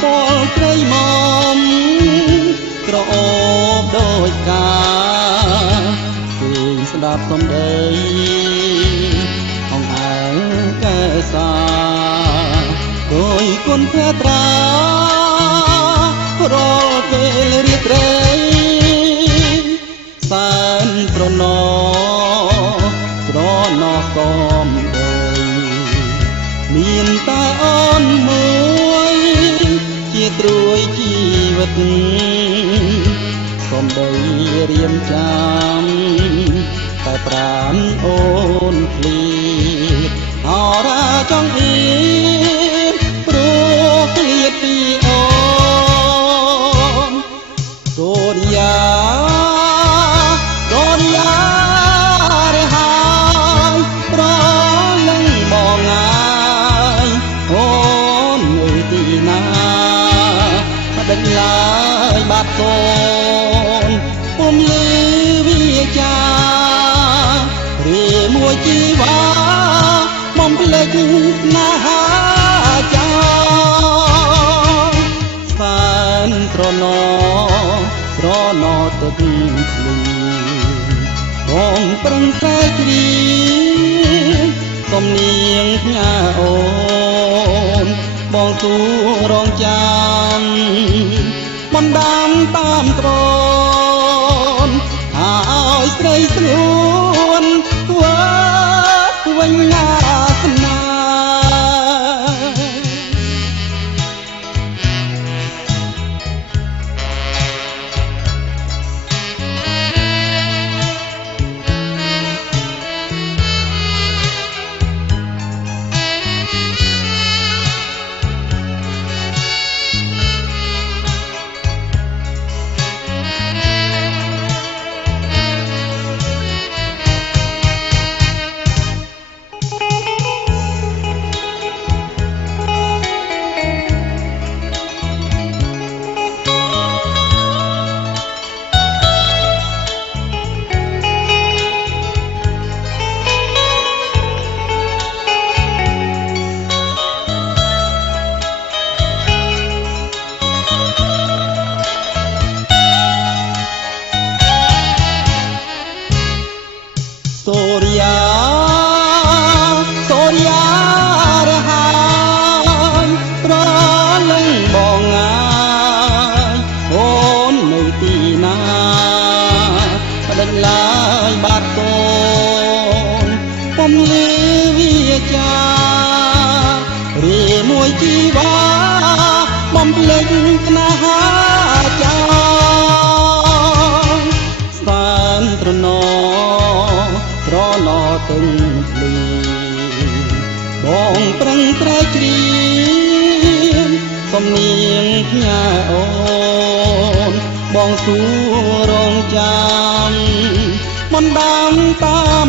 ពលព្រៃមុំក្រអូបដូចកាគឺស្ដាប់សំដីអង្អែលកែសាដោយគុណភត្រារាល់ពេលរៀបរៃសែនប្រណសំដីមានតែអូនមួយជាត្រួយជីវិតសំដីរៀមចាំតែប្រានអូនភ្លៀតអរាចង់អៀនព្រោះឃ្លាតពីអូនសូរិយាដេញឡើយបាត់កូនពុំលឺវាចារីមួយជីវ៉ាបំភ្លេចណាចាសែនត្រណទឹកភ្លឺបងប្រឹងតែជ្រៀងសំនៀងផ្ញើអូនបងទូរងចាំបណ្ដាំតាមក្រនឲ្យស្រីស្រួនធ្វើវិញណាស្នាសូរិយារហើយប្រលឹងបងងាយអូននៅទីណាដេញឡើយបាត់កូនពុំលឺវាចារីមួយជីវ៉ាបំភ្លេចណាចាសែនត្រណទឹងភ្លឺបងប្រឹងត្រែកជ្រៀងសំនៀងផ្ញើអូនបងសួររងចាំបណ្ដាំតាម